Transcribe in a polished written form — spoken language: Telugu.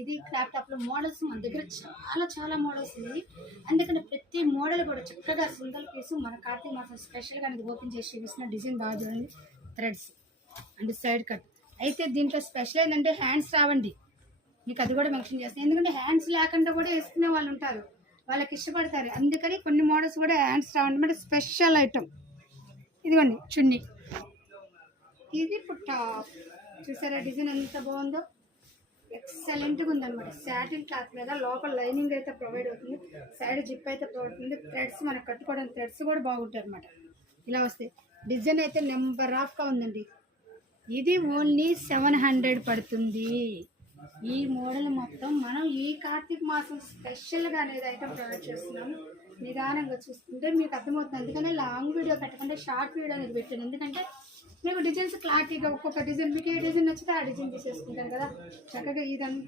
ఇది క్రాప్ టాప్ లో మోడల్స్ మన దగ్గర చాలా చాలా మోడల్స్ ఉన్నాయి. అందుకని ప్రతి మోడల్ కూడా చక్కగా సింగిల్ పీస్ మన కార్తీక మాసం స్పెషల్గా అనేది ఓపెన్ చేసి చూపిస్తున్న డిజైన్ బాగా చూడండి. థ్రెడ్స్ అండ్ సైడ్ కట్ అయితే దీంట్లో స్పెషల్ ఏంటంటే హ్యాండ్స్ రావండి. మీకు అది కూడా మెన్షన్ చేస్తాను, ఎందుకంటే హ్యాండ్స్ లేకుండా కూడా వేసుకునే వాళ్ళు ఉంటారు, వాళ్ళకి ఇష్టపడతారు. అందుకని కొన్ని మోడల్స్ కూడా హ్యాండ్స్ రావండి. అంటే స్పెషల్ ఐటమ్ ఇదిగోండి చున్నీ. ఇది టాప్ చూసారా డిజైన్ ఎంత బాగుందో, ఎక్సలెంట్గా ఉందన్నమాట. శాటిన్ క్లాత్ మీద లోపల లైనింగ్ అయితే ప్రొవైడ్ అవుతుంది, సైడ్ జిప్ అయితే ప్రొవైడ్ అవుతుంది. థ్రెడ్స్ మనకు కట్టుకోవడానికి థ్రెడ్స్ కూడా బాగుంటాయి అనమాట. ఇలా వస్తాయి. డిజైన్ అయితే నెంబర్ ఆఫ్గా ఉందండి. ఇది ఓన్లీ 700 పడుతుంది. ఈ మోడల్ మొత్తం మనం ఈ కార్తీక మాసం స్పెషల్గా అనేది ఐటమ్ ప్రొవైడ్ చేస్తున్నాము. నిదానంగా చూస్తుంటే మీకు అర్థమవుతుంది. అందుకనే లాంగ్ వీడియో పెట్టకుండా షార్ట్ వీడియో అనేది పెట్టాను, ఎందుకంటే మీకు డిజైన్స్ క్లారిటీగా ఒక్కొక్క డిజైన్ మీకు ఏ డిజైన్ నచ్చితే ఆ డిజైన్ తీసేసుకుంటారు కదా చక్కగా. ఇదంతా